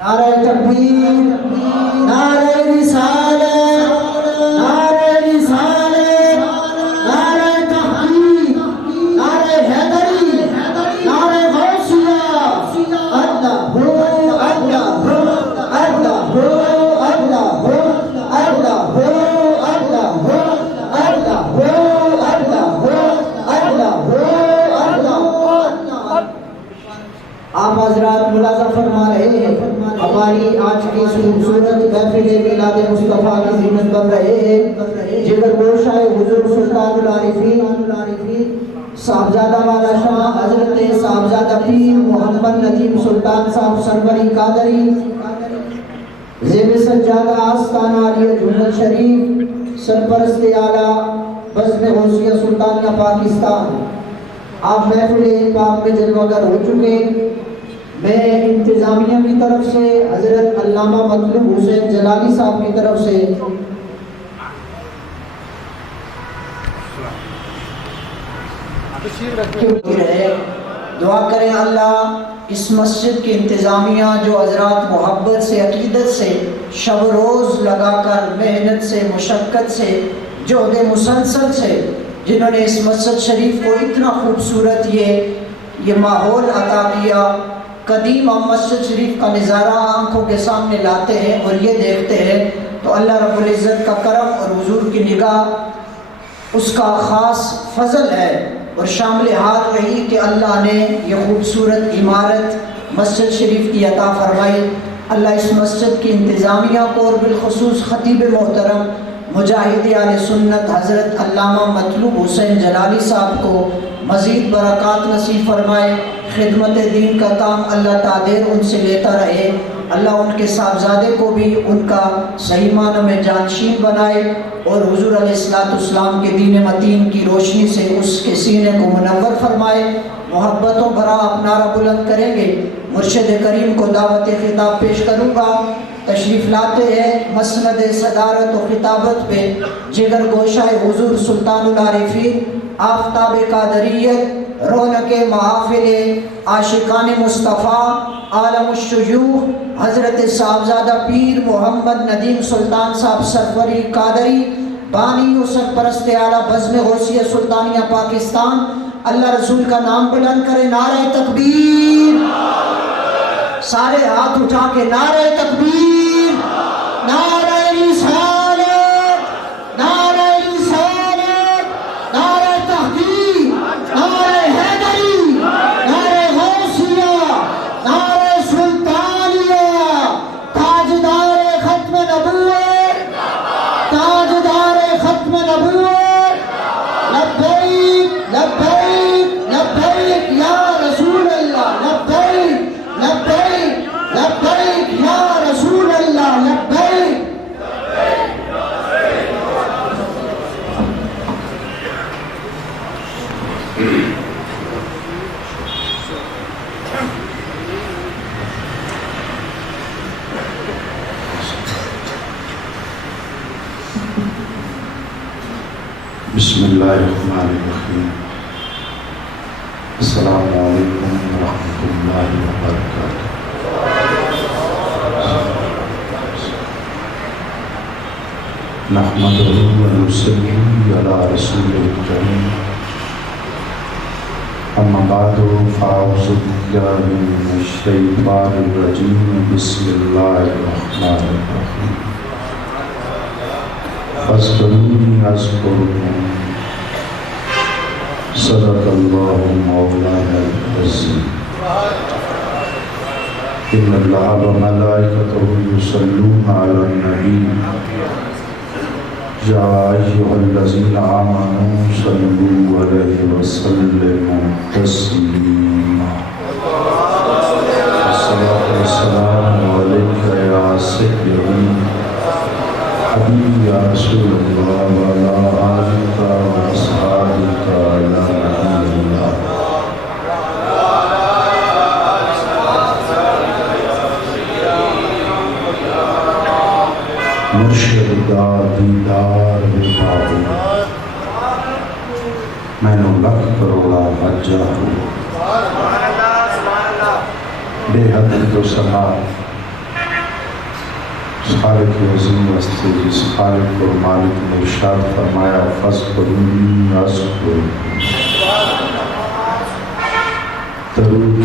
نعرہ تکبیر، نعرہ رسالت، نعرہ رسالت، نعرہ تحقیق، نعرہ حیدری، نعرہ غوثیہ، اللہ ہو، اللہ ہو، اللہ ہو، اللہ ہو، اللہ ہو، اللہ ہو، اللہ ہو، اللہ ہو، اللہ ہو، اللہ ہو۔ آپ حضرات ملاحظہ فرما رہے ہیں ہماری آج کی خوبصورت محفل میلاد مصطفیٰ کی زینت بن رہے ہیں جگر گوشہ حضور سلطان العارفین صاحبزادہ والا شاہ حضرت صاحبزادہ پیر محمد ندیم سلطان صاحب سروری قادری زیب سجادہ آستانہ عالیہ جنت شریف سرپرست اعلیٰ بزم غوثیہ سلطانیہ پاکستان، آپ محفل پاک میں جلوگر ہو چکے۔ میں انتظامیہ کی طرف سے حضرت علامہ مطلوب حسین جلالی صاحب کی طرف سے دعا کریں اللہ اس مسجد کی انتظامیہ جو حضرات محبت سے عقیدت سے شب روز لگا کر محنت سے مشقت سے جہد مسلسل سے جنہوں نے اس مسجد شریف کو اتنا خوبصورت یہ ماحول عطا کیا، قدیم مسجد شریف کا نظارہ آنکھوں کے سامنے لاتے ہیں اور یہ دیکھتے ہیں تو اللہ رب العزت کا کرم اور حضور کی نگاہ اس کا خاص فضل ہے، اور شامل حال رہی کہ اللہ نے یہ خوبصورت عمارت مسجد شریف کی عطا فرمائی۔ اللہ اس مسجد کی انتظامیہ کو اور بالخصوص خطیب محترم مجاہد اہل سنت حضرت علامہ مطلوب حسین جلالی صاحب کو مزید برکات نصیب فرمائے، خدمت دین کا کام اللہ تعالی ان سے لیتا رہے، اللہ ان کے صاحبزادے کو بھی ان کا صحیح معنی میں جانشین بنائے، اور حضور علیہ السلام کے دین متین کی روشنی سے اس کے سینے کو منور فرمائے۔ محبتوں بھرا آپ نعرہ بلند کریں گے۔ مرشد کریم کو دعوت خطاب پیش کروں گا، تشریف لاتے ہیں مسند صدارت و خطابت پہ جگر گوشہ حضور سلطان العارفین، آفتاب قادریت، رونق محافل عاشقان مصطفیٰ، عالم الشیوخ حضرت صاحبزادہ پیر محمد ندیم سلطان صاحب سروری قادری، بانی و سرپرست اعلیٰ بزم غوثیہ سلطانیہ پاکستان۔ اللہ رسول کا نام بلند کرے، نعرہ تکبیر، سارے ہاتھ اٹھا کے نعرہ تکبیر، نعرہ رسالت، نعرہ رسالت، نعرہ تحقیق، نعرہ حیدری، نعرہ غوثیہ، نعرہ سلطانیہ، تاجدار ختم نبوت، تاجدار ختم نبوت، لبیک لبیک لبیک یا رسول اللہ، لبیک لبیک لبیک یا رسول اللہ، لبیک۔ بسم اللہ الرحمن الرحیم، السلام علیکم ورحمۃ اللہ وبرکاتہ۔ نحمدہ ونصلی علی رسولہ الکریم، اما بعد فاعوذ باللہ من الشیطان الرجیم، بسم اللہ الرحمن الرحیم۔ فاذکرونی اذکرکم، صدق اللہ مولانا العظیم۔ ان اللہ وملائکتہ یصلون علی النبی، یا ایھا الذین آمنوا صلوا علیہ وسلموا تسلیما۔ الصلاۃ والسلام علیک یا سیدی حبیبی یا رسول اللہ وعلی آلک واصحابک یا نبی اللہ۔ مرشد دا دیدار بتاؤ، میں نو لکھ کروڑا حجا ہوں، بے حد تو سنا خالق عظیم واسطے جس خالق اور مالک نے ارشاد فرمایا فَاذْكُرُونِي أَذْكُرْكُمْ. درود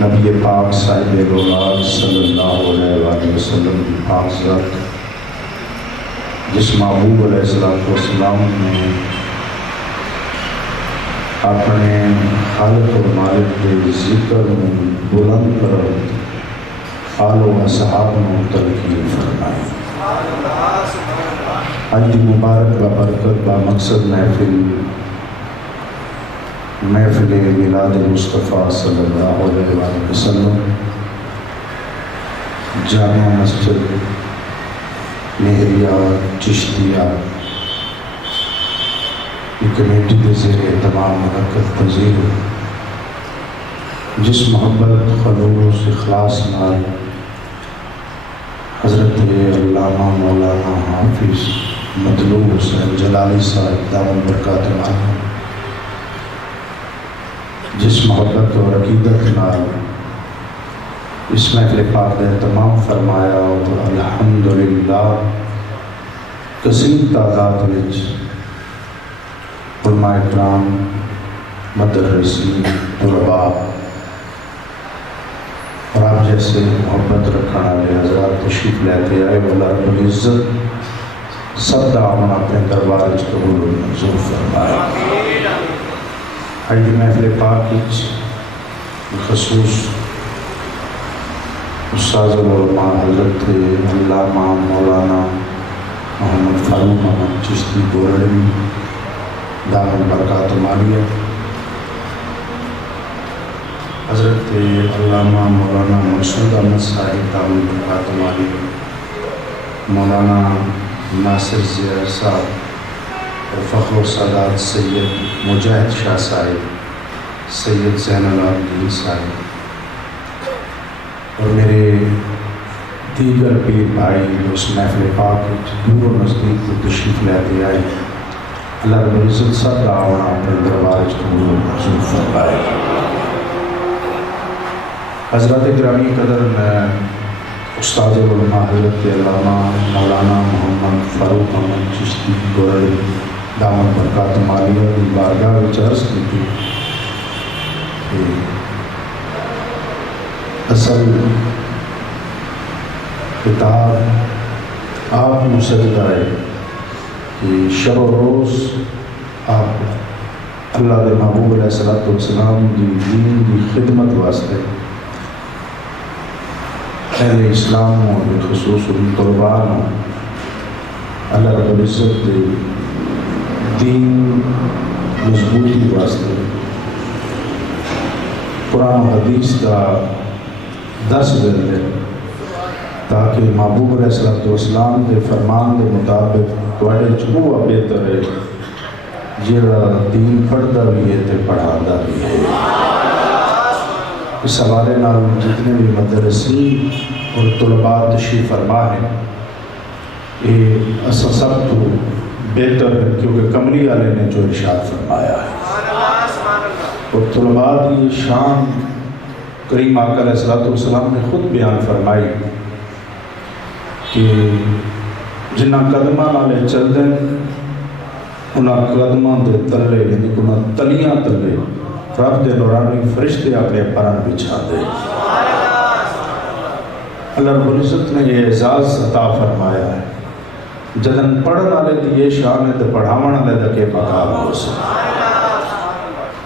نبی پاک صاحب اولاد صلی اللہ علیہ وآلہ وسلم کی پاک ذات جس محبوب علیہ السلام نے اپنے خالق اور مالک کے ذکر میں بلند کر آل و اصحاب میں تلقین فرمائی. آج دی مبارک بابرکت با مقصد محفل میلاد مصطفیٰ صلی اللہ علیہ وآلہ وسلم جامع مسجد مہریہ چشتیہ یہ کمیٹی کے زیر تمام منعقد پذیر جس محبت خلوص اخلاص نال حضرت علامہ مولانا حافظ مطلوب حسین جلالی صاحب دامن برکات عالیہ جس محبت اور عقیدت نال اس محفل پاک کا اہتمام فرمایا اور الحمدللہ کثیر تعداد وچ علماء اکرام مدرسین طلباء اور آپ جیسے محبت رکھنے والے حضرات تشریف لیتے آئے اللہ رب العزت سب دعوانا اپنے دربار قبول و منظور فرمائے. آج محفل پاک خصوص استاذ العلماء حضرت علامہ مولانا محمد فاروق احمد چشتی گورڑی دامن برکات عالیہ، حضرت علامہ مولانا مسعود احمد صاحب دامن برکات عالیہ، مولانا ناصر ضیاء صاحب اور فخر و سعادت سید مجاہد شاہ صاحب، سید زین العابدین صاحب اور میرے دیگر پیر بھائی اس محفل پاک دور و نزدیک کو تشریف لیتے آئے اللہ رب العزت سب دعوانا اپنے دربار قبول و منظور فرمائے. حضرات گرامی قدر میں استاد العلماء حضرت علامہ مولانا محمد فاروق احمد چشتی گورڑی دامن برکات عالیہ کی بارگاہ وچ عرض کی تھی کہ اصل کتاب آپ کو سجدہ ہے کہ شب و روز آپ اللہ کے محبوب علیہ السلام کی دین کی خدمت واسطے اہل اسلام اور بالخصوص ان طلباء اللہ رب العزت کے دین مضبوطی واسطے قرآن و حدیث کا درس دیتے ہیں تاکہ محبوب علیہ السلام کے فرمان کے مطابق تھوڑے چوہ بہتر ہے جڑا دین پڑھتا بھی ہے تے پڑھاتا بھی ہے. اس حوالے نال جتنے بھی مدرسین اور طلباء تشریف فرما ہیں یہ اصل سب تو بہتر ہے کیونکہ کملی والے نے جو ارشاد فرمایا ہے اور طلباء کی شان کریم آقا علیہ السلام نے خود بیان فرمائی کہ جنہ قدمہ نالے چل دیں انہاں قدمہ دے تلے یعنی انہاں تلیاں تلے رب دے نورانی فرشتے اپنے پران بچھا دے. اللہ رب العزت نے یہ اعزاز عطا فرمایا ہے جدن پڑھن والے دی یہ شان ہے تو پڑھاون والے دا کے مقام ہو سکتا.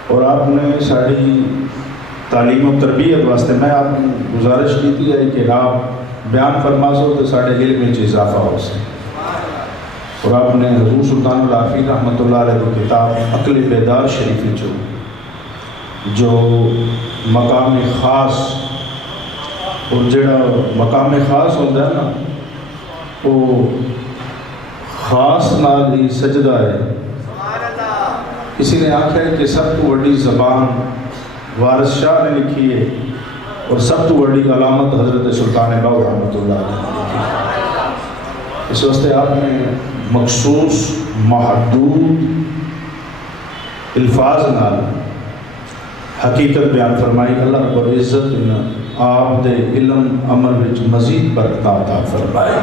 اور آپ نے ساری تعلیم و تربیت واسطے میں آپ کو گزارش کی تھی ہے کہ آپ بیان فرما سو تو ساڑھے علم میں اضافہ ہو سکے. اور آپ نے حضور سلطان العارفین رحمۃ اللہ علیہ کی کتاب عقل بیدار شریفی جو مقام خاص اور جڑا مقام خاص ہوتا ہے نا وہ خاص نال ہی سجدہ ہے. کسی نے آخیا ہے کہ سب تو بڑی زبان وارث شاہ نے لکھی ہے اور سب تو بڑی علامت حضرت سلطان باہو رحمۃ اللہ علیہ نے لکھی ہے. اس واسطے آپ نے مخصوص محدود الفاظ نال حقیقت بیان فرمائی. اللہ رب العزت آپ دے علم عمل وچ مزید برکت عطا فرمائے۔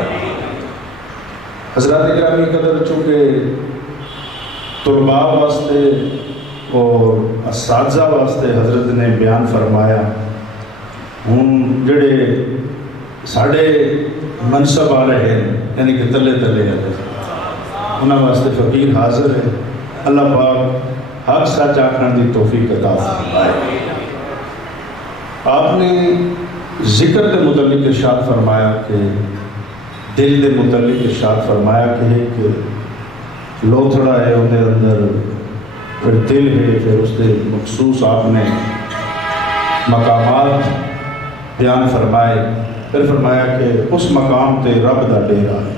حضرات گرامی قدر، چونکہ طلباء واسطے اور اساتذہ واسطے حضرت نے بیان فرمایا، ہوں جڑے ساڑھے منصب والے ہیں یعنی کہ تلے تلے والے انہوں واسطے فقیر حاضر ہے۔ اللہ پاک حق سچ آکھن دی توفیق عطا فرمائے۔ آپ نے ذکر کے متعلق ارشاد فرمایا کہ دل کے متعلق ارشاد فرمایا کہ ایک لوتھڑا ہے انہیں اندر، پھر دل ہے، پھر اس کے مخصوص آپ نے مقامات بیان فرمائے، پھر فرمایا کہ اس مقام تے رب دا ڈیرا ہے۔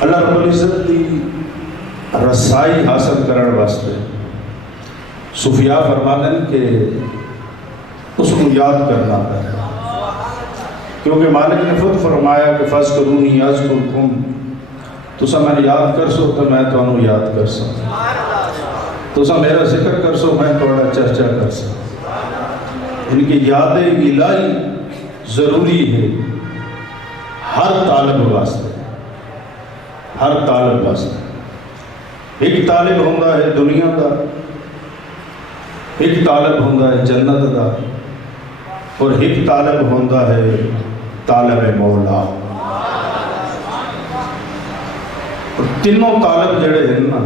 اللہ رب العزت دی رسائی حاصل کرنے واسطے صوفیاء فرماتے ہیں کہ اس کو یاد کرنا پڑتا، کیونکہ مالک نے خود فرمایا کہ فَاذْكُرُونِي أَذْكُرْكُمْ، تُسا میں یاد کر سو تو میں تمہیں یاد کر سو، تُسا میرا ذکر کر سو میں تھوڑا چرچا کر سو۔ ان کی یاد الہی ضروری ہے ہر طالب واسطے، ہر طالب واسطے۔ ایک طالب ہوندہ ہے دنیا دا، ایک طالب ہوندہ ہے جنت دا، اور ایک طالب ہوندہ ہے طالب مولا۔ اور تینوں طالب جڑے ہیں نا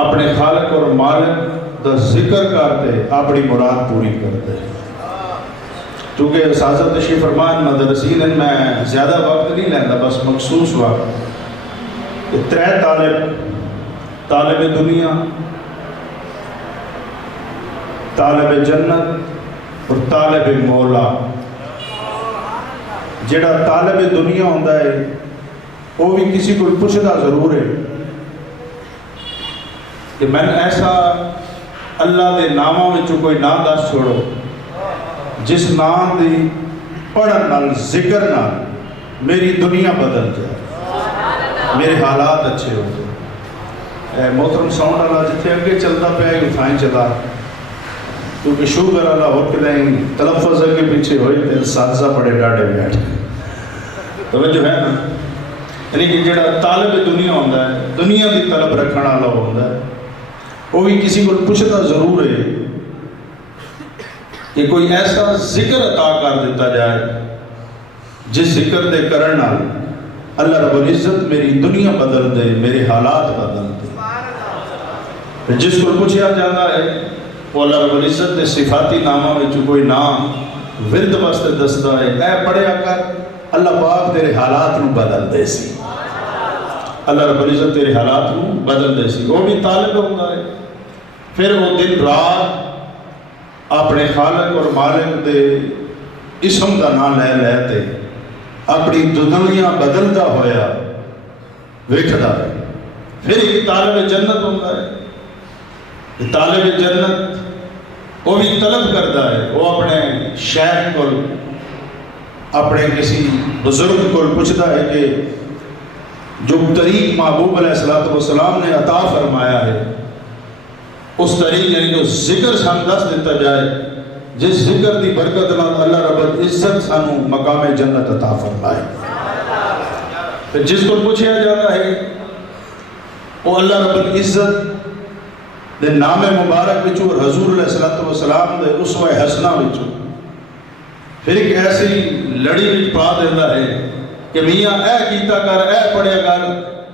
اپنے خالق اور مالک دا ذکر کرتے اپنی مراد پوری کرتے۔ چونکہ اساتذہ تشریف فرمان مدرسین ہیں، میں زیادہ وقت نہیں لینا، بس مخصوص وقت۔ یہ ترے طالب دنیا، طالب جنت اور طالب مولا۔ جڑا طالب دنیا ہوندہ ہے وہ بھی کسی کو پوچھنا ضرور ہے کہ میں ایسا اللہ دے ناموں میں کوئی نام دس چھوڑو جس نام دی پڑھن نال ذکر نال میری دنیا بدل جائے، میرے حالات اچھے ہو جائے۔ محترم ساؤنڈ والا جتنے اگے چلتا پیا اتھائیں چلا، کیونکہ شوگر والا ہو کے دیں تلفظ کے پیچھے ہوئے تھے اساتذہ بڑے ڈاڑے بیٹھ توجہ ہے نا۔ یعنی کہ جڑا طالب دنیا ہوتا ہے، دنیا کی طلب رکھنے والا ہوتا ہے، وہ بھی کسی کو پوچھتا ضرور ہے کہ کوئی ایسا ذکر عطا کر دیتا جائے جس ذکر دے کرنا اللہ رب العزت میری دنیا بدل دے، میرے حالات بدل دے۔ جس کو پوچھا جاتا ہے وہ اللہ رب العزت دے صفاتی ناموں میں کوئی نام ورد واسطے دستا ہے، اے پڑھیا کر اللہ پاک تیرے حالات نو بدل دے سی، اللہ رب العزت تیرے حالات نو بدل دے سی۔ وہ بھی طالب ہوتا ہے، پھر وہ دن رات اپنے خالق اور مالک دے اسم کا نام لے لیتے اپنی دنیا بدلتا ہویا ویکھدا ہے۔ پھر ایک طالب جنت ہوتا ہے، طالب جنت وہ بھی طلب کرتا ہے، وہ اپنے شیخ کو اپنے کسی بزرگ کو پوچھتا ہے کہ جو طریق محبوب علیہ السلام نے عطا فرمایا ہے اس طریق یعنی جو ذکر سان دس دیتا جائے جس ذکر دی برکت نال اللہ رب العزت سانو مقام جنت عطا فرمائے۔ پھر جس کو پوچھا جاتا ہے وہ اللہ رب العزت دے نام مبارک وچوں اور حضور علیہ السلام دے اسوہ حسنہ وچوں پھر ایک ایسی لڑی وچ پا دیتا ہے کہ میاں اے کیتا کر، اے پڑھیا کر،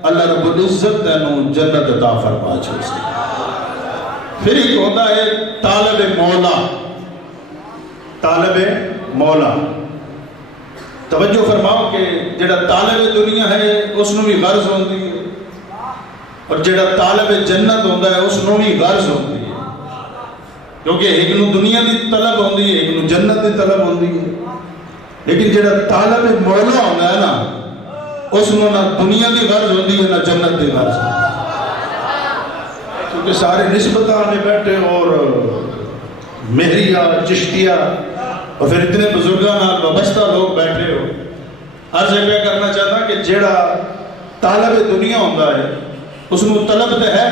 اللہ رب العزت تینوں جنت عطا فرما چھوڑ سے۔ پھر ایک ہوتا ہے طالب مولا، طالب مولا۔ توجہ فرماؤ کہ جڑا طالب دنیا ہے اس نو بھی غرض ہوتی ہے اور جڑا طالب جنت ہوتا ہے اس نو بھی غرض ہوتی ہے، کیونکہ ایک نو دنیا دی طلب ہوتی ہے، ایک نو جنت دی طلب ہوتی ہے، لیکن جڑا طالب مولا ہوتا ہے نا اس نو نہ دنیا دی غرض ہوتی ہے نہ جنت دی غرض ہوتی ہے۔ کیونکہ سارے نسبتہ آنے بیٹھے اور مہریہ چشتیہ اور پھر اتنے بزرگاں وابستہ لوگ بیٹھے ہو۔ عرض یہ کرنا چاہتا کہ جڑا طالب دنیا ہوتا ہے اس نو طلب تے ہے،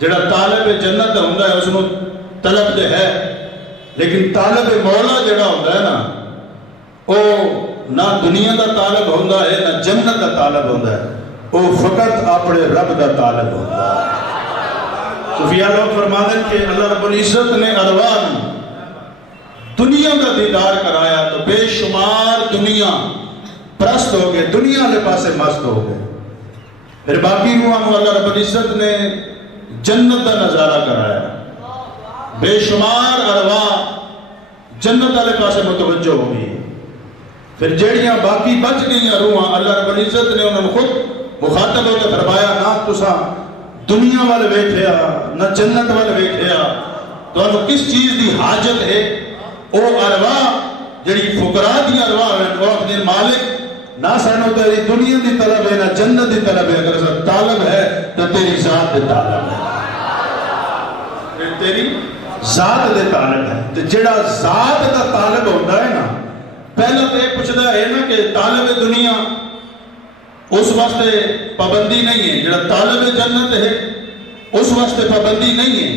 جڑا طالب جنت ہوتا ہے اس نو طلب دے ہے، لیکن طالب مولا جڑا ہوتا ہے نا وہ نہ دنیا دا طالب ہوتا ہے نہ جنت دا طالب ہوتا ہے، وہ فقط اپنے رب دا طالب ہوتا ہے۔ صوفیاء لوگ فرماتے ہیں کہ اللہ رب العزت نے ارواح دنیا کا دیدار کرایا تو بے شمار دنیا پرست ہو گئے، دنیا کے پاسے مست ہو گئے۔ پھر باقی روحوں اللہ رب العزت نے جنت کا نظارہ کرایا، بے شمار ارواح جنت والے پاسے متوجہ ہو گئی۔ پھر جیڑیاں باقی بچ گئی روحاں اللہ رب العزت نے انہوں خود مخاطب ہوتے فرمایا نہ تسا دنیا والے ویکھیا نہ جنت والے ویکھیا، تو انہوں کس چیز دی حاجت ہے؟ او ارواح جڑی فقراء دی ارواح ہے وہ اپنے مالک نہ سانو تیری دنیا دی طلب ہے نہ جنت دی طلب ہے، اگر سب طالب ہے تو تیری ذات دے طالب ہے، تیری ذات دے طالب ہے۔ تو جڑا ذات دا طالب ہوتا ہے نا، پہلا تو یہ پوچھتا ہے نا کہ طالب دنیا اس واسطے پابندی نہیں ہے، جڑا طالب جنت ہے اس واسطے پابندی نہیں ہے،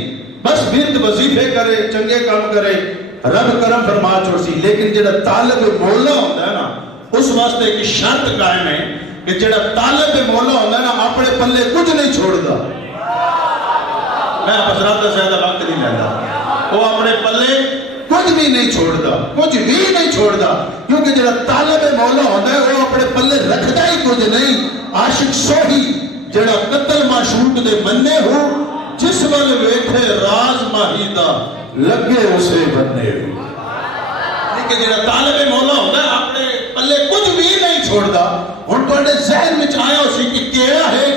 بس بنت وظیفے کرے چنگے کام کرے رب کرم فرما چھوڑ سی۔ لیکن جڑا طالب مولا ہوتا ہے نا اس واسطے ایک شرط قائم ہے کہ جڑا طالب مولا ہوتا ہے نا اپنے پلے کچھ نہیں چھوڑتا۔ میں حضرات کا زیادہ وقت نہیں لیتا، وہ اپنے پلے کچھ بھی نہیں چھوڑتا، کچھ بھی نہیں چھوڑتا، کیونکہ جڑا طالب مولا ہوتا ہے وہ اپنے پلے رکھتا ہی کچھ نہیں۔ عاشق سوہی جڑا قتل معشوق دے مننے ہو، جس والے ویٹھے راز ماہی دا لگے اسے بننے ہو۔ لیکن جڑا طالب مولا ہوتا ہے اپنے پلے کچھ بھی نہیں چھوڑتا۔ ہن تواڈے ذہن وچ آیا اسی کہ کیڑا ہے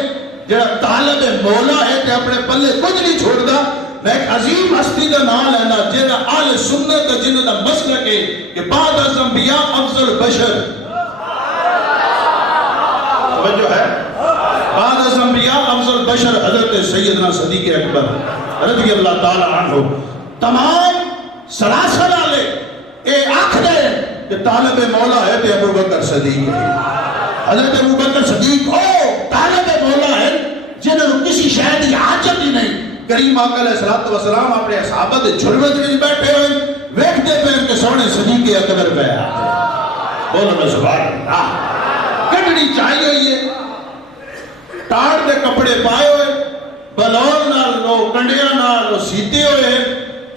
جڑا طالب مولا ہے کہ اپنے پلے کچھ نہیں چھوڑتا؟ میں ایک عظیم ہستی کا نام لینا جنہاں اہل سنت جنہاں دا مسلک ہے کہ بعد از انبیاء افضل بشر، توجہ ہے، بعد از انبیاء افضل بشر حضرت سیدنا صدیق اکبر رضی اللہ تعالی عنہ تمام سلاسل والے اے آنکھ دے کہ طالب مولا ہے تے ابو بکر صدیق ہے۔ حضرت ابو بکر صدیق او طالب مولا ہے جنہاں کسی شے دی حاجت ہی نہیں۔ کریم آقا علیہ السلام اپنے صحابہ دے جھلوت میں بیٹھے ہوئے ویکھتے پہ کہ سونے صدیق اکبر پہ آتے، بولو میں سبحان اللہ، کٹڑی چاہیے ہوئی ہے، ٹاڑ دے کپڑے پائے ہوئے، بلون نال لو کنڈیاں نال لو سیتے ہوئے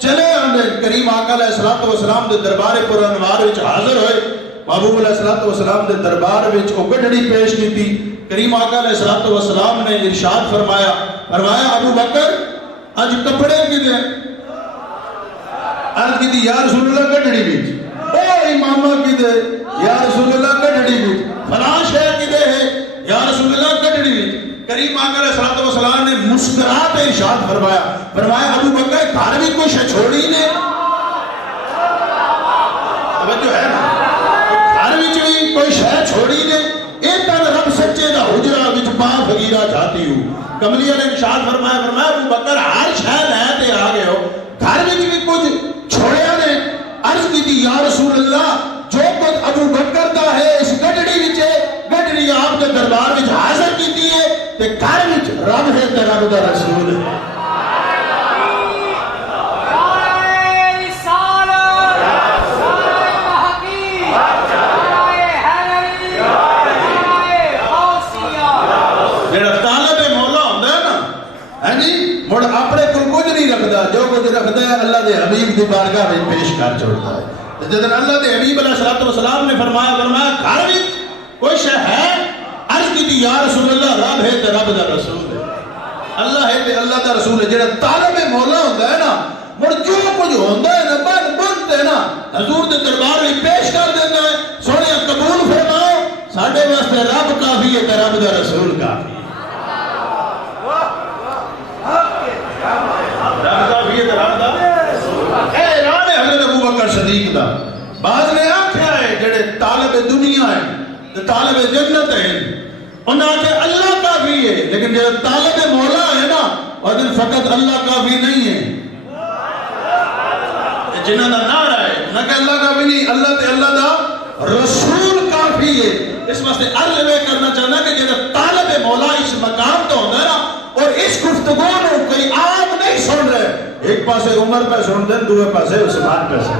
چلے آنے کریم آقا علیہ السلام دے دربار پر انوار وچ حاضر ہوئے۔ محبوب علیہ السلام دے دربار وچ او گڈڑی پیش کی تھی۔ کریم آقا علیہ السلام نے ارشاد فرمایا ابو بکر اج کپڑے کی دے عرض کی دی یا رسول اللہ گڈڑی وچ، او امامہ کی دے یا رسول اللہ گڈڑی وچ، فلاں شے کی دے ہے یا رسول اللہ گڈڑی وچ۔ کریم آقا علیہ السلام نے مسکرات ارشاد فرمایا ابو بکر گھر بھی کوئی شے چھوڑی نے، توجہ ہے نا، گھر وچ بھی کوئی شے چھوڑی نے، اے تن رب سچے دا حجرہ وچ پا فقیرہ جاتی ہوں۔ کملیہ نے ارشاد فرمایا ابو بکر ہر شے لے تے آ گئے ہو، گھر وچ بھی کچھ چھوڑیا نے؟ عرض کی تھی یا رسول اللہ جو کچھ ابو بکر دا ہے اس گڈڑی وچ ہے، گڈڑی آپ دے دربار وچ حاضر کیتی ہے تے گھر وچ رب ہے تے رب دا رسول ہے۔ مڑ اپنے کو کچھ نہیں رکھتا، جو کچھ رکھتا ہے اللہ دے حبیب دی بارگاہ میں پیش کر چھوڑتا ہے۔ جدن اللہ دے حبیب علیہ السلام نے فرمایا گھر وچ کوئی شے ہے؟ عرض کی تھی یا رسول اللہ رب ہے تے رب دا رسول ہے، اللہ ہے تے اللہ دا رسول ہے۔ جڑا طالب مولا ہوتا ہے نا مڑ جو کچھ ہوتا ہے نا بنتے ہے نا حضور دے دربار میں پیش کر دیتا ہے، سونے قبول فرماؤ ساڈے واسطے رب کافی ہے تے رب دا رسول کافی ہے۔ اعلان ہے حضرت ابو بکر صدیق دا، بعض نے آکھیا ہے جڑے طالب دنیا ہے طالب جنت ہے انہاں کہ اللہ کافی ہے، لیکن جڑا طالب مولا ہے نا اور دن فقط اللہ کافی نہیں ہے، جنہاں دا نعرہ ہے نہ کہ اللہ کافی نہیں، اللہ تے اللہ دا رسول کافی ہے۔ اس واسطے عرض میں کرنا چاہنا کہ جڑا طالب مولا اس مقام تو ہوتا ہے نا اور اس گفتگو کو کوئی عام نہیں سن رہے، ایک بار پاسے عمر پہ سن دیں دوے پاسے عثمان پہ سن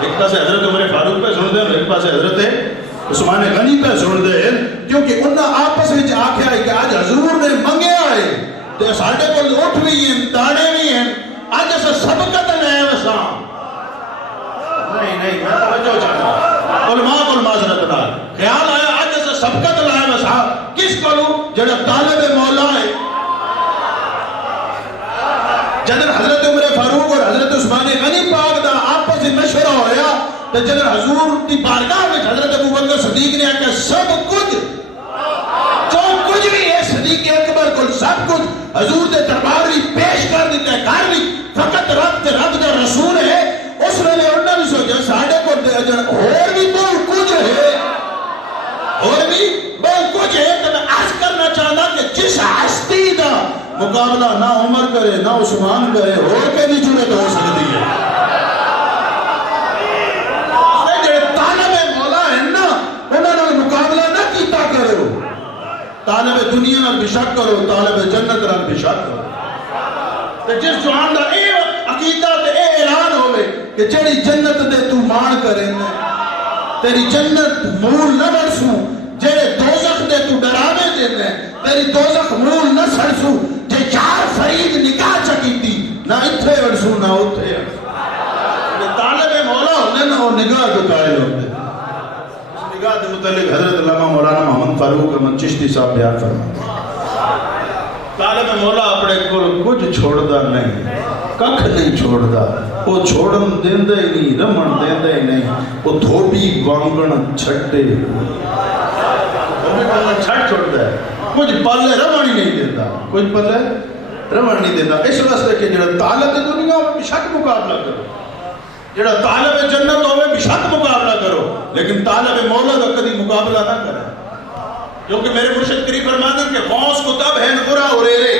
ایک پاسے حضرت عمر فاروق پہ سن دیں ایک پاسے حضرت عثمان غنی پہ سن دیں کیونکہ انہاں آپس میں آکھیا ہے کہ آج حضور نے منگیا ہے تو ساڑھے کو اٹھ بھی ہیں داڑے بھی ہیں آج ایسا سبقت لے وساں نہیں میں توجہ چاہتا علماء کو معذرت نہ خیال آیا آج ایسا سبقت لائے وساں کس کو جڑا طالب مولا ہے جدر حضرت عمر فاروق اور حضرت عثمان غنی پاک دا آپس میں مشورہ ہویا تو جدر حضور دی بارگاہ میں حضرت ابو بکر صدیق نے آکھا سب کچھ جو کچھ بھی ہے صدیق اکبر کو سب کچھ حضور دے دربار بھی پیش کر دیتا ہے کار بھی فقط رب دا رسول ہے اس نے انہوں نے سوچا ساڑھے کو اور بھی بہت کچھ ہے اور بھی بہت کچھ ہے تو میں عرض کرنا چاہتا کہ جس ہستی دا مقابلہ نہ عمر کرے نہ عثمان کرے اور کے بھی جنت ہو سکتی ہے جڑے طالب مولا ہے نا انہوں نے مقابلہ نہ کیتا کرو طالب دنیا نال بھی شک کرو طالب جنت نال بھی شک کرو تے جس جوان دا اے عقیدہ تے اے اعلان ہوئے کہ جڑی جنت دے تو مان کرے تیری جنت مول نہ برسوں جڑے دوزخ دے تو ڈراوے دینے تیری دوزخ مول نہ سڑسوں جے چار فرید نکاح چکیتی نہ اتھے ورسوں نہ اتھے طالب مولا ہونے نہ وہ نگاہ جو قائل ہوتے اس نگاہ دے متعلق حضرت علامہ مولانا محمد فاروق احمد چشتی صاحب بیان فرماتے طالب مولا اپنے کو کچھ چھوڑدا نہیں ککھ نہیں چھوڑدا وہ چھوڑن دیندے ہی نہیں رمن دیندے ہی نہیں وہ دھوبی وانگن چھٹے چھٹ چھوڑتا ہے کچھ پلے رمن ہی نہیں دیتا کچھ پلے رمن نہیں دیتا اس واسطے کہ جڑا طالب دنیا میں شک مقابلہ کرو جڑا طالب جنت ہوئے بھی شک مقابلہ کرو لیکن طالب مولا کا کدی مقابلہ نہ کرے کیونکہ میرے مرشد کریم فرماتے ہیں کہ غوث کتب ہے نورا اوریرے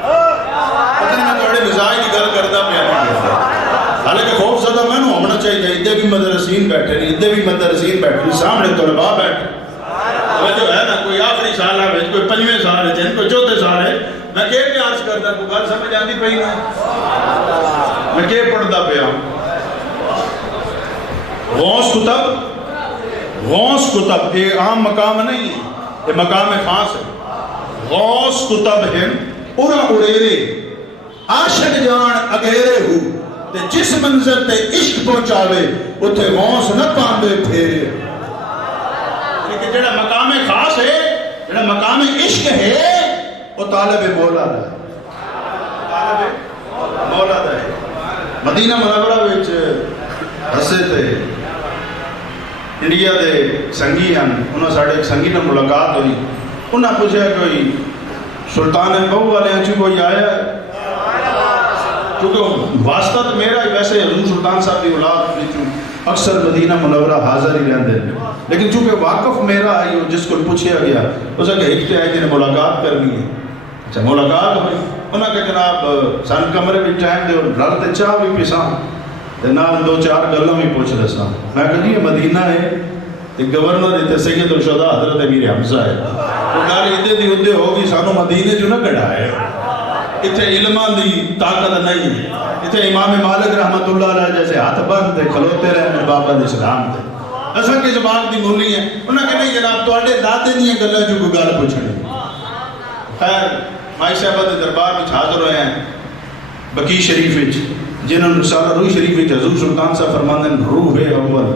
پتہ نہیں میں توڑے مزاج کی گل کرتا پیا حالانکہ خوف زدہ میں نو ہونا چاہیے ادھے بھی مدرسین بیٹھے نہیں ادھے بھی مدرسین بیٹھے نہیں سامنے طلباء بیٹھے وہ جو ہے نا کوئی آخری سال ہے کوئی پنجویں سال ہے کوئی چوتھے سال ہے میں کہ عرض کرتا کوئی گل سمجھ آتی پئی نا میں کہ پڑھتا پیا غوث کتب یہ عام مقام نہیں ہے یہ مقام خاص ہے غوث کتب ہیں اڑا اڑیرے عاشق جان اگیرے ہو تے جس منظر تے عشق پہنچاوے اتھے غوث نہ پاندے پھیرے لیکن جڑا مقام خاص ہے جڑا مقام عشق ہے وہ طالب مولا دا ہے طالب مولا دا ہے مدینہ منورہ وچ ہسے تے انڈیا دے سنگی ہیں انہوں ساڑھے ایک سنگی نے ملاقات ہوئی انہوں پوچھا کوئی سلطان بہو والے ہیں کوئی آیا ہے کیونکہ واسطہ تو میرا ہی ویسے حضور سلطان صاحب کی اولاد اکثر مدینہ منورہ حاضر ہی رہتے ہیں لیکن چونکہ واقف میرا آئی ہو جس کو پوچھا گیا اسے کہ ایک آئے جنہیں ملاقات کرنی ہے اچھا ملاقات ہوئی انہوں کہ جناب سن کمرے بھی ٹائم دے اور رل تے چاہ بھی پیساں نال دو چار گلوں بھی پوچھ رہا میں کہا جی یہ مدینہ ہے گورنر اتنے سید الشہداء حضرت امیر حمزہ ہے وہ گل ادھے دی ادھے ہوگی سانو مدینے جو نہ کڑا ہے اتنے علماء دی طاقت نہیں اتنے امام مالک رحمت اللہ علیہ جیسے ہاتھ بند تھے کھلوتے رہے میں بابا اسلام تھے ایسا کہ جماعت دی مولی ہے انہوں نے کہا نہیں جناب تو آڑے دادے نہیں ہیں گلہ جو کو گال پوچھنے خیر مائی صاحبہ دے دربار میں حاضر ہوئے ہیں بقی شریف وچ جنہوں نے رسالہ روح شریف وچ حضور سلطان صاحب فرماندے ہیں روح اول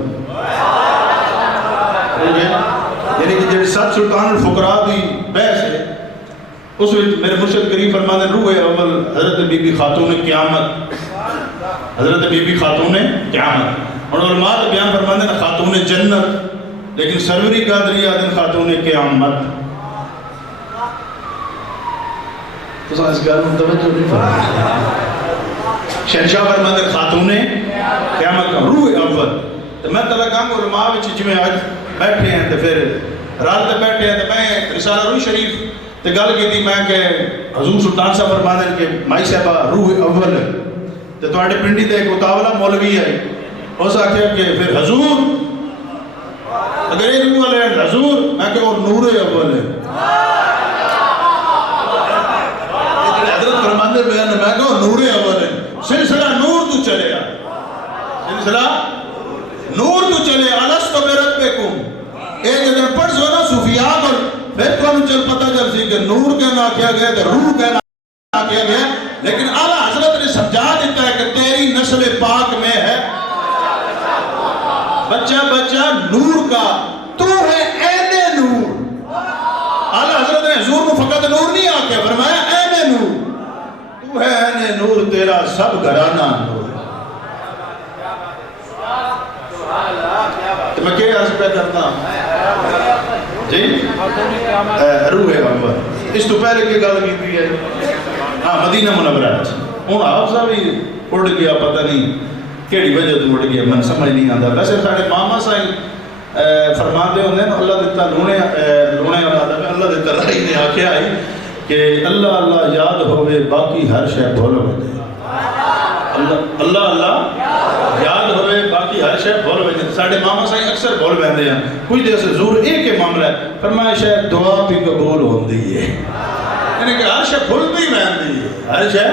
یعنی کہ جب سات سلطان الفقراء دی بحث ہے اس وقت میرے مرشد کریم فرماندے ہیں روح اول حضرت بی بی خاتون قیامت حضرت بی بی خاتون قیامت اور علماء بیان فرماندے ہیں خاتون جنت لیکن سروری قادری آدن خاتون قیامت تو اس گال متوجہ نہیں فرماندے شہنشاہ فرماندے خاتون قیامت کا روح اول تو میں تلقاں کو علماء وچ جویں آج بیٹھے ہیں تو پھر رات تے بیٹھے ہیں تو میں رسالہ روح شریف تے گل کیتی میں کہ حضور سلطان صاحب فرماندے ہیں کہ مائی صاحبہ روح اول ہے تے تواڈے پنڈی تے ایک اتاولا مولوی ہے اس آکھیا کہ پھر حضور اگر یہ روح والے ہیں حضور میں کہ اور نور اول ہے حضرت فرماندے میں کہ نور اول ہے سلسلہ نور تو چلے سلسلہ نور تو چلے الستو بربکم اے جدن پڑھ سو نا صوفیات اور پھر تو ہم چل پتہ چل سی کہ نور کہنا کیا گیا تو روح کہنا کیا گیا لیکن اعلیٰ حضرت نے سمجھا دیتا ہے کہ تیری نسل پاک میں ہے بچہ بچہ نور کا تو ہے عین نور اعلیٰ حضرت نے حضور کو فقط نور نہیں آکے فرمایا عین نور تو ہے عین نور تیرا سب گھرانہ نور تو میں کیا عرض پہ کرتا ہوں جی روح اول اس تو پہلے کی گل کی ہے ہاں مدینہ منورہ ہوں حافظہ بھی اڑ گیا پتہ نہیں کیڑی وجہ تو اڑ گیا من سمجھ نہیں آتا ویسے ساڑھے ماما سائیں فرماندے ہوندے ہیں اللہ دیتا لونے والا اللہ دیتا لائی نے آکھیا ہے کہ اللہ اللہ یاد ہوئے باقی ہر شے بھول وجے اللہ اللہ یاد ہوئے باقی ہر شے بھول وجے ساڑھے ماما سائیں اکثر بھول بیندے ہیں کچھ دیر سے ضرور ایک کے معاملہ ہے فرمایا شاید دعا بھی قبول ہوندی ہے یعنی کہ ہر شے بھولدی بیندی ہے ہر شے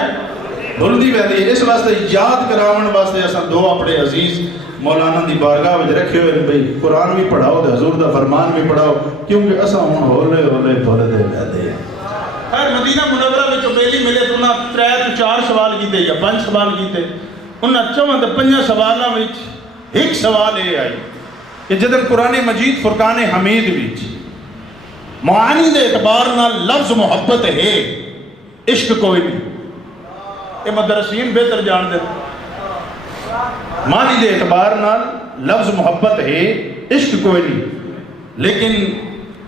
بھولدی بیندی ہے اس واسطے یاد کراون واسطے اساں دو اپنے عزیز مولانا دی بارگاہ وچ رکھے ہوئے بھئی قرآن بھی پڑھاؤ تے حضور دا فرمان بھی پڑھاؤ کیونکہ اساں ہن ہولے ہولے بھولدے بیندے ہیں خیر مدینہ منورہ وچ بیلی ملے تو انہاں 3 تو 4 سوال کیتے یا 5 سوال کیتے انہاں 4 تے 5 سوالاں وچ ایک سوال یہ آئی کہ جدن قرآن مجید فرقان حمید وچ معانی دے اعتبار نال لفظ محبت ہے عشق کوئی نہیں یہ مدرسین بہتر جان دے معنی دے اعتبار نال لفظ محبت ہے عشق کوئی نہیں لیکن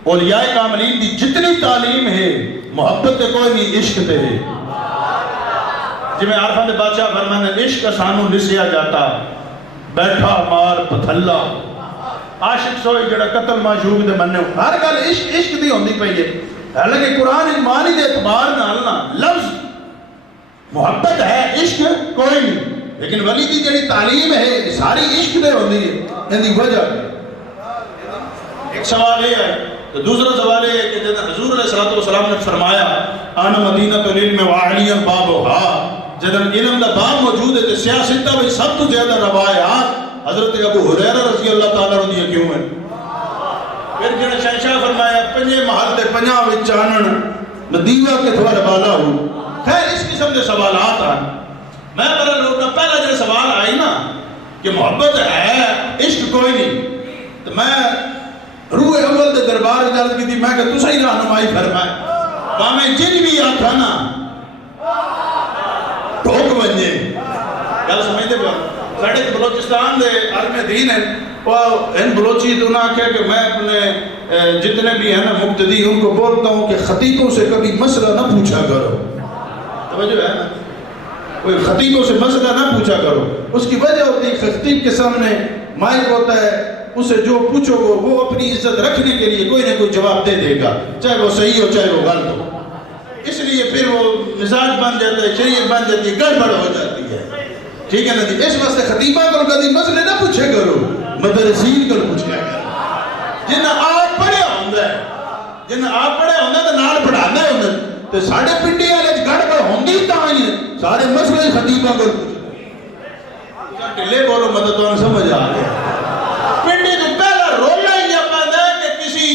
اولیاء کاملین دی جتنی تعلیم ہے محبت تے کوئی نہیں عشق تے ہے جی میں عارفان دے بادشاہ فرمانے عشق سانو نسیا جاتا بیٹھا مار پتھلا عاشق سوئی جڑا قتل معشوق دے مننے ہر گل عشق دی ہوندی پئی ہے حالانکہ قرآن معنی دے اعتبار نال نا لفظ محبت ہے عشق کوئی نہیں لیکن ولی دی جڑی تعلیم ہے ساری عشق دے ہوندی ہے ان دی وجہ ایک سوال یہ ہے تو دوسرا سوال یہ ہے کہ جب حضور علیہ السلام نے فرمایا آنا مدینہ العلم وعلیا بابها جب علم دا باب موجود ہے تو سیاستہ میں سب تو زیادہ روایات حضرت ابو ہریرہ رضی اللہ تعالیٰ عنہ کیوں ہیں پھر جنہیں شہنشاہ فرمایا پنجے محل دے پنجاں وچ چانن مدینہ کے تھوڑا بالا ہو خیر اس قسم کے سوالات ہیں میں بڑا لوگ کا پہلا جو سوال آئی نا کہ محبت ہے عشق کوئی نہیں تو میں روح اول دے دربار اجازت کی تھی میں کہ تو صحیح رہنمائی فرمائے میں جن بھی آتا نا ٹھوک بنجے گل سمجھتے پہ ساڑھے بلوچستان دے عالم دین ہیں وہ ان بلوچی تو نہ کہہ کہ میں اپنے جتنے بھی ہیں نا مقتدی ان کو بولتا ہوں کہ خطیبوں سے کبھی مسئلہ نہ پوچھا کرو توجہ ہے نا کوئی خطیبوں سے مسئلہ نہ پوچھا کرو اس کی وجہ ہوتی ہے خطیب کے سامنے مائک ہوتا ہے اسے جو پوچھو گو وہ اپنی عزت رکھنے کے لیے کوئی نہ کوئی جواب دے دے گا چاہے وہ صحیح ہو چاہے وہ غلط ہو اس لیے پھر وہ مزاج بن جاتا ہے شریعت بن جاتی ہے گڑبڑ ہو جاتی ہے ٹھیک ہے نا جی اس واسطے خطیبہ کو کبھی مسئلے نہ پوچھے کرو مدرسین کو پوچھے کرو جن آپ پڑھے ہوندہ ہے جن آپ پڑھے ہوندہ ہے تو نال پڑھانا ہوندہ ہے تو ساڑھے پنڈی والے گڑبڑ ہوندی تاں سارے مسئلے خطیبہ کو پوچھے ٹلے بولو مدد تو سمجھ آ گیا پنڈی تو پہلا رولا ہی اپنا ہے کہ کسی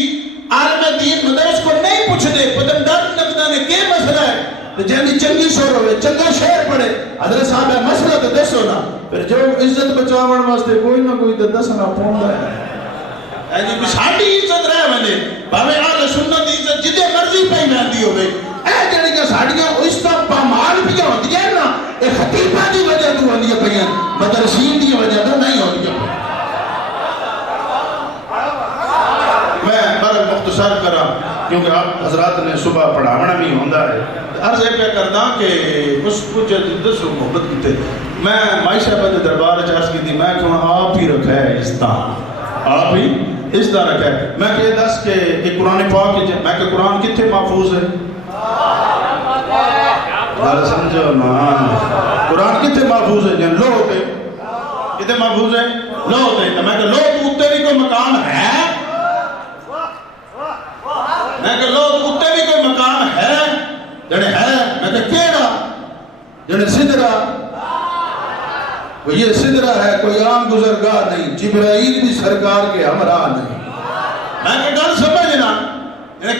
عالم دین مدرس کو نہیں پوچھ دے پتن ڈر نبدہ نے کیا مسئلہ ہے تو جہنی چنگی سور ہوئے چنگا شہر پڑے حضرت صاحب ہے مسئلہ تو دسو نا پھر جو عزت بچاون واسطے کوئی نہ کوئی تو دسنا پوندا ہے جی ساڑھی عزت رہے میں نے بھاوے آل سنت عزت جدے مرضی پہ مہندی ہوئے اے جڑی کہ ساڑھیاں اس طرح پامال بھی ہوتی ہے نا اے خطیبہ دی وجہ تو ہوتی ہے پہیاں مدرسین دی وجہ تو نہیں ہوتی ہے میں بڑا مختصر کرا کیونکہ آپ حضرات نے صبح پڑھاونا بھی ہوندہ ہے عرض ہے پہ کرنا کہ اس کچھ دس و محبت کی تھے میں مائی صاحبہ دے دربار چاہس کی تھی میں کہوں آپ ہی رکھا ہے اس طرح آپ ہی اس طرح رکھا ہے میں کہ دس کہ ایک قرآن پاک میں کہ قرآن کتنے محفوظ ہے سمجھو مان قرآن کتنے محفوظ ہے جن لو ہوتے کتنے محفوظ ہے لو ہوتے تو میں کہ لو تو اتنے بھی کوئی مقام ہے میں کہ لو تو اتنے بھی کوئی مقام ہے جڑے ہے میں کہ کیڑا جنہیں سدرہ، یہ سدرہ ہے، کوئی عام گزرگاہ نہیں، جبرائیل بھی سرکار کے ہمراہ نہیں۔ میں کہ گل سمجھنا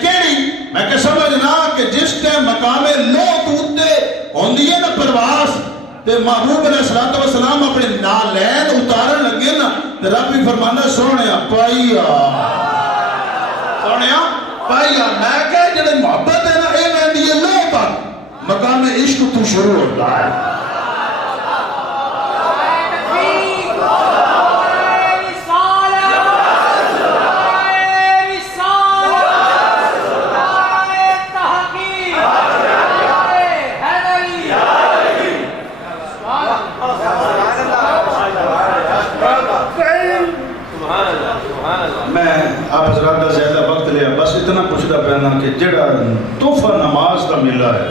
کیڑی، میں کہ سمجھنا کہ جس ٹائم مقام لوت اتے ہوندی ہے نا پرواز، تے محبوب علیہ السلام اپنے نالین اتارن لگے نا، تے رب بھی فرمانا سونیا پائیا، سونیا پائیا۔ میں کہ جڑے محبت ہے نا اے ویندی ہے لوت تک، مقام عشق تو شروع ہوتا ہے۔ میں آپ حضرات کا زیادہ وقت لیا، بس اتنا پوچھتا پہنا کہ جڑا تحفہ نماز کا ملا ہے،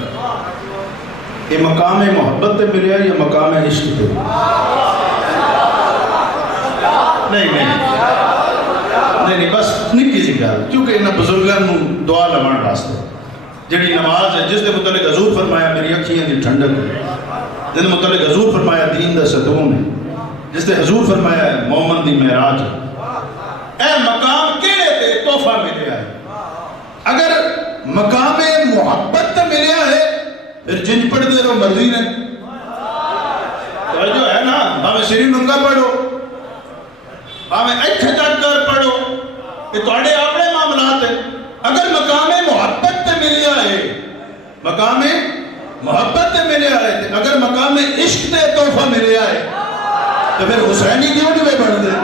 یہ مقام محبت تے ملیا یا مقام عشق تے؟ نہیں بس نکی سی گل، کیونکہ انہاں بزرگاں نوں دعا لوان واسطے جڑی نماز ہے جس دے متعلق حضور فرمایا میری اکھیاں دی ٹھنڈک ہے، جس دے متعلق حضور فرمایا دین دا ستون ہے، جس دے حضور فرمایا ہے مومن دی معراج ہے، اے مقام کیڑے تے تحفہ ملیا ہے؟ اگر مقام محبت تے ملیا ہے پھر جن پڑھ دے رو مرضی نے، توجہ ہے نا، بھاوے سری منگا پڑھو، بھاوے ایتھے تک کر پڑھو، یہ تواڈے اپنے معاملات ہیں۔ اگر مقام محبت تے ملیا ہے، مقام محبت تے ملیا ہے، اگر مقام عشق تے تحفہ ملیا ہے تو پھر حسینی کیوں نہیں بن دے؟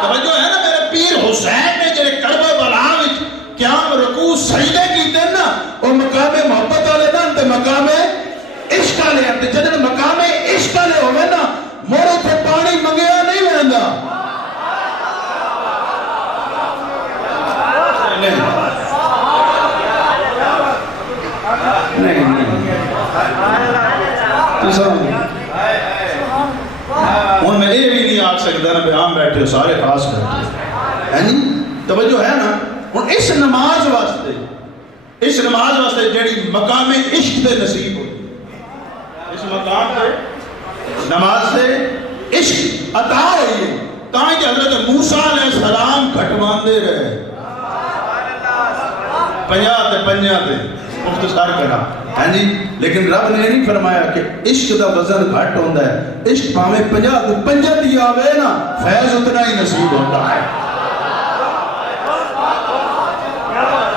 توجہ ہے نا، میرے پیر حسین نے جڑے کربلا وچ قیام رکوع سجدے کیتے نا، وہ مقام محبت والے نا تے مقام عشق والے تے جدوں مقام عشق والے ہوے نا مور تے پانی منگیا نہیں ویندا۔ نہیں ہوں میں یہ بھی نہیں آکھ سکتا نا بیان بیٹھے ہو سارے خاص بیٹھے ہے نہیں، توجہ ہے نا۔ ہوں اس نماز واسطے جڑی مقام عشق دے نصیب ہوتی، اس مقام پہ نماز سے عشق عطا ہوئی ہے، تاں کہ حضرت موسیٰ علیہ السلام گھٹواندے رہے 50 تے مختصر کرا، ہاں جی، لیکن رب نے نہیں فرمایا کہ عشق دا وزن گھٹ ہوتا ہے، عشق پاویں 50 دی آوے نا فیض اتنا ہی نصیب ہوتا ہے۔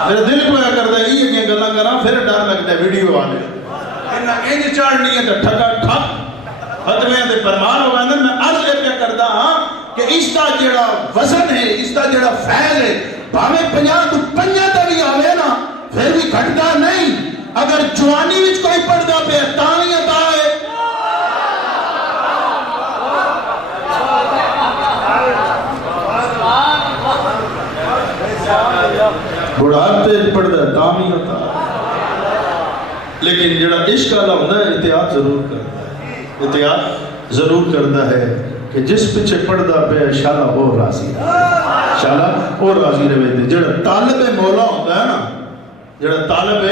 میرا دل پویا کرتا ہے یہ گلا کرا پھر ڈر لگتا ہے ویڈیو والے انہیں انج چاڑنی ہے تو ٹھگا ٹھپ ختمے دے پرمار ہو گئے۔ میں عرض یہ پہ کرتا ہاں کہ اس کا جڑا وزن ہے، اس کا جڑا فیض ہے، بھاویں 50 تے بھی آوے نا پھر بھی گھٹتا نہیں۔ اگر جوانی وچ کوئی پڑھدا پہ تاں عطا ہے، بڑھاتے پڑھدا تاں بھی عطا ہے، لیکن جڑا عشق والا ہوندا ہے احتیاط ضرور کرتا ہے، احتیاط ضرور کرتا ہے کہ جس پیچھے پڑھدا پہ شالا اور راضی رہے، شالا اور راضی رہے۔ جڑا طالب مولا ہوتا ہے نا، جڑا طالب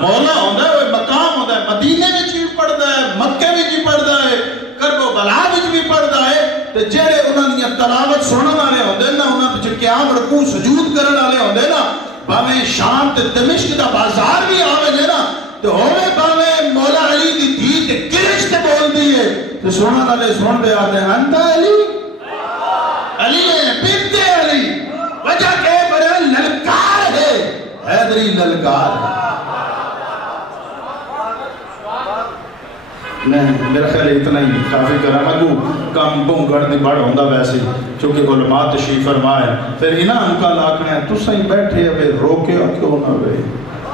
مولا ہوتا ہے وہ مقام ہوتا ہے، مدینے میں بھی پڑھتا ہے، مکے میں بھی پڑھتا ہے، کربلا میں بھی پڑھتا ہے، تو جڑے انہوں نے تلاوت سننے والے ہوتے ہیں نا، انہوں نے قیام رکوع سجود کرنے والے ہوتے ہیں نا، بھاویں شام تے دمشق دا بازار بھی آوے جے نا، تو ہوے بھاویں مولا علی دی دھی تے کرش تے بول دی ہے، تو سننے والے سن دے آتے ہیں انت علی علی ہے بنت علی، وجہ کہ بڑا للکار ہے، حیدری للکار ہے۔ نہیں میرا خیال اتنا ہی کافی کرا مگو کام بونگڑ دی بڑھ ہوندہ ویسے چونکہ علماء تشریف فرمائے پھر انہاں کا لاکھنے ہیں تُسا ہی بیٹھے ہوئے روکیا کیوں نہ ہوئے،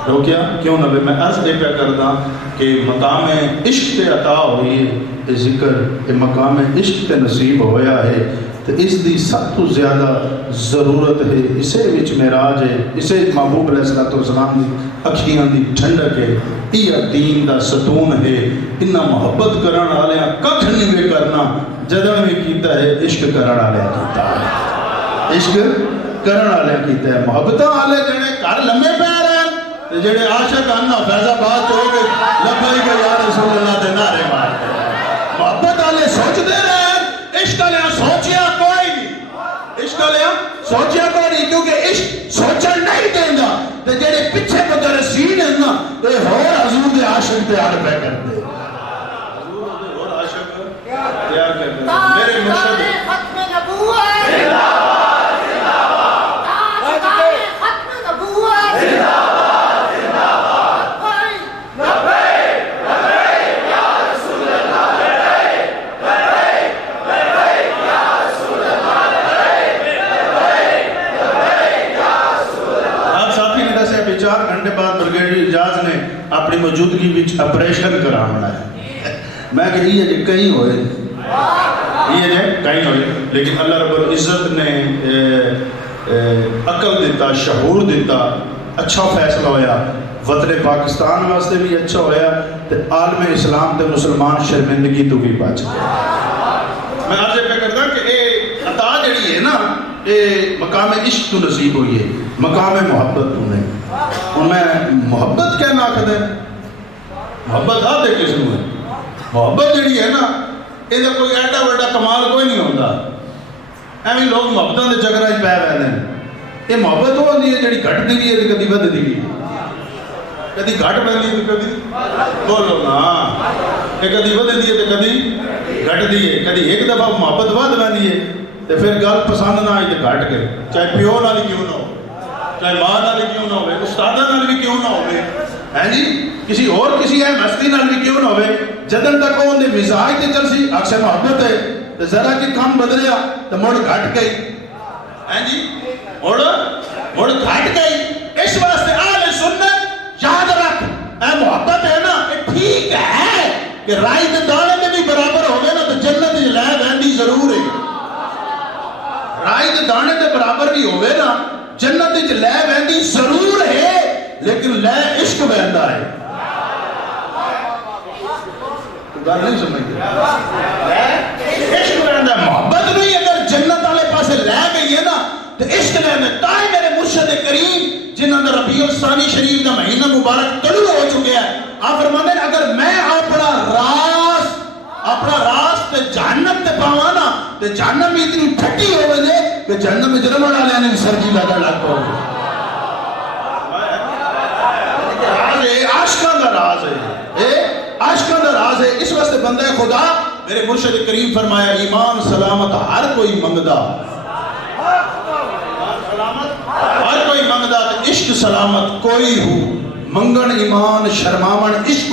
روکیا کیوں نہ ہوئے۔ میں عرض یہ پہ کردا کہ مقام عشق تے عطا ہوئی ہے ذکر، مقام عشق تے نصیب ہویا ہے، تو اس دی سب تو زیادہ ضرورت ہے، اسے وچ معراج ہے، اسے محبوب علیہ السلام دی اکھیاں دی ٹھنڈک ہے، یہ دین دا ستون ہے۔ انہا محبت کرن آلیاں ککھ نہیں بھی کرنا، جدن بھی کیتا ہے عشق کرن آلیاں کیتا ہے، عشق کرن آلیاں کیتا ہے۔ محبتاں آلے جنے کار لمے پہ رہے جڑے عاشق آنا فیض آباد ہو گئے لبیک یا رسول اللہ دے نعرے مارتے محبت والے سوچتے رہے عشق والے سوچیا کوئی نہیں عشق والے سوچیا کوئی نہیں کیونکہ عشق سوچن نہیں دینا تے جڑے پیچھے مدرسین ہیں نا تے ہور حضور دے عاشق تیار پہ کرتے حضور دے ہور عاشق تیار کرتے میرے مرشد ختم نبوت زندہ باد زندہ باد ختم نبوت زندہ باد زندہ باد لبیک لبیک یا رسول اللہ لبیک لبیک یا رسول اللہ لبیک لبیک یا رسول اللہ. آپ ساتھی نے دسے ابھی 4 گھنٹے بعد بریگیڈیئر اجاز نے اپنی موجودگی وچ آپریشن کرانا ہے میں کہ یہ جے کہیں ہوئے یہ جے کہیں ہوئے لیکن اللہ رب العزت نے عقل دیتا شعور دیتا اچھا فیصلہ ہویا وطن پاکستان واسطے بھی اچھا ہویا تے عالم اسلام تے مسلمان شرمندگی تو بھی بچ گئے. میں عرض پہ کرتا کہ اے عطا جڑی ہے نا اے مقام عشق تو نصیب ہوئی ہے مقام محبت تو نہیں اور میں محبت کیا ناکد ہے محبت آتے کس نے محبت جڑی ہے نا یہ کوئی ایڈا وڈا کمال کوئی نہیں ہوتا ایویں لوگ محبتوں کے چکر پی رہتے ہیں یہ محبت وہ ہوتی ہے جڑی گھٹتی بھی ہے تو کدی ودتی بھی کدی گھٹ پہنی ہے تو کدی بولو نا یہ کدی ودتی ہے تو کدی گھٹتی ہے کدی ایک دفعہ محبت ود پہنی ہے تو پھر گل پسند نہ آئی تو گھٹ کے چاہے پیو نال کیوں نہ ہو چاہے ماں نال کیوں نہ ہوئے استادہ نال بھی کیوں نہ ہوئے ہے جی کسی اور کسی ہے مستی نال بھی کیوں نہ ہوئے جدن تک وہ اندے مزاج تے چل سی اکثر محبت ہے تو ذرا کی کام بدلیا تو مڑ گھٹ گئی ہے جی مڑ گھٹ گئی. اس واسطے اہل سنت یاد رکھ اے محبت ہے نا یہ ٹھیک ہے کہ رائی دے دانے میں بھی برابر ہو گئے نا تو جنت لے بہندی ضرور ہے رائی دے دانے دے برابر بھی ہو گئے نا جنت لے بہندی ضرور ہے لیکن لے عشق بہندا ہے گل نہیں سمجھتے عشق بہندا ہے محبت نہیں اگر جنت والے پاسے لے گئی ہے نا تو عشق بہندا ہے. تائیں میرے مرشد کریم جنہاں دا ربیع الثانی شریف دا مہینہ مبارک طلوع ہو چکے ہیں آپ فرماتے ہیں اگر میں اپنا راز تے جہنم تے پاواں نا تے جہنم میں اتنی ٹھٹی ہوے دے کہ جہنم میں جرم والے نے سرجی لگا لگ پاؤ عاشقاں دا راز ہے عاشقاں دا راز ہے. اس واسطے بندہ خدا میرے مرشد کریم فرمایا ایمان سلامت ہر کوئی منگدا ہر کوئی منگدا تے عشق سلامت کوئی ہو منگن ایمان شرماون عشق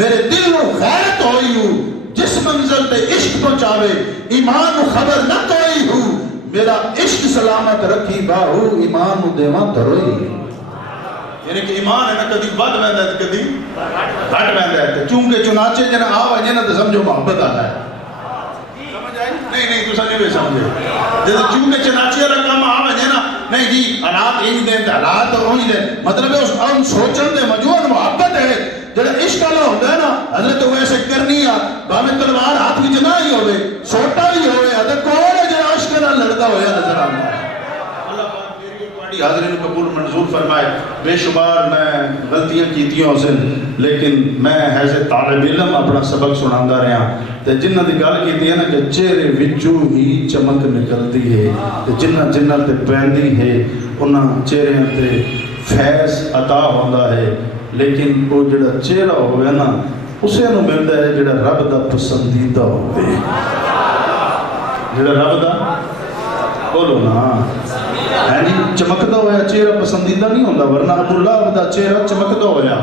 میرے دل نو غیرت ہوئی ہو جس منزل تے عشق پہنچاوے ایمان نو خبر نہ کوئی ہو میرا عشق سلامت رکھی باہو ایمان نو دیواں دروئی یعنی کہ ایمان ہے نا کدی ود بہندا ہے کدی گھٹ بہندا ہے چونکہ چنانچہ جنا آ وجے نا تو سمجھو محبت آتا ہے سمجھ آئی نہیں تو سمجھے سمجھے جب چونکہ چنانچہ والا کام آ وجے نا نہیں جی حالات انج دے حالات انج دے مطلب ہے اس سوچن دے موجود محبت ہے جڑا عشق والا ہوندا ہے نا حضرت ویسے کرنی آ باویں تلوار ہاتھ وچ نہ ہی ہوے سوٹا بھی ہوے تے کون ہے جڑا عشق نال لڑدا ہویا نظر آندا ہے. حاضرین قبول منظور فرمائے بے شمار میں غلطیاں کیتیاں حسن لیکن میں ایز اے طالب علم اپنا سبق سناندا رہا تے جنہاں دی گل کیتی ہے نا کہ چہرے وچوں ہی چمک نکلتی ہے تے جنہاں جنہاں تے پیندی ہے انہاں چہریاں تے فیض عطا ہوندا ہے لیکن وہ جڑا چہرہ ہوئے نا اسے نو ملدا ہے جڑا رب دا پسندیدہ ہوئے جڑا رب دا بولو نا ہے جی چمکدا ہویا چہرہ پسندیدہ نہیں ہوتا ورنہ ابواللہب دا چہرہ چمکدا ہویا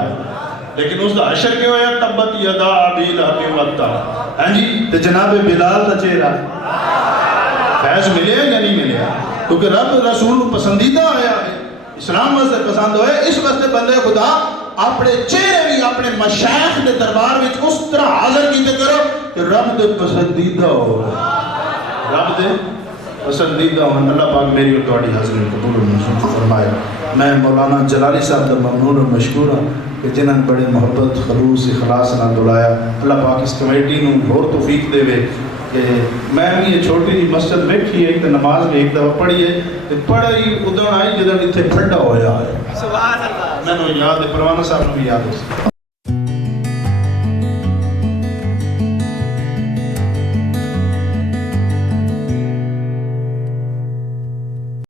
لیکن اس دا حشر کے ہویا تبت یدا ابی لہب وتب ہے جی تے جناب بلال دا چہرہ فیض ملیا یا نہیں ملیا کیونکہ رب رسول پسندیدہ ہویا ہے اسلام واسطے پسند ہوئے. اس واسطے بندے خدا اپنے چہرے بھی اپنے مشائخ دے دربار وچ اس طرح حاضر کیتے کرو کہ رب دے پسندیدہ ہو رب دے پسندیدہ ہوں. اللہ پاک میری اور تواڈی حاضری قبول و منظور فرمائے. میں مولانا جلالی صاحب دا ممنون و مشکور ہوں کہ جنہاں بڑے محبت خلوص اخلاص نال بلایا. اللہ پاک اس کمیٹی نوں اور توفیق دے کہ میں بھی یہ چھوٹی جی مسجد ویکھی ہے تو نماز میں ایک دفعہ پڑھی ہے تو پڑھی ادھر آئی جدن اتنے ٹھنڈا ہویا ہے. سبحان اللہ. میں یاد ہے پروانہ صاحب نے بھی یاد ہے.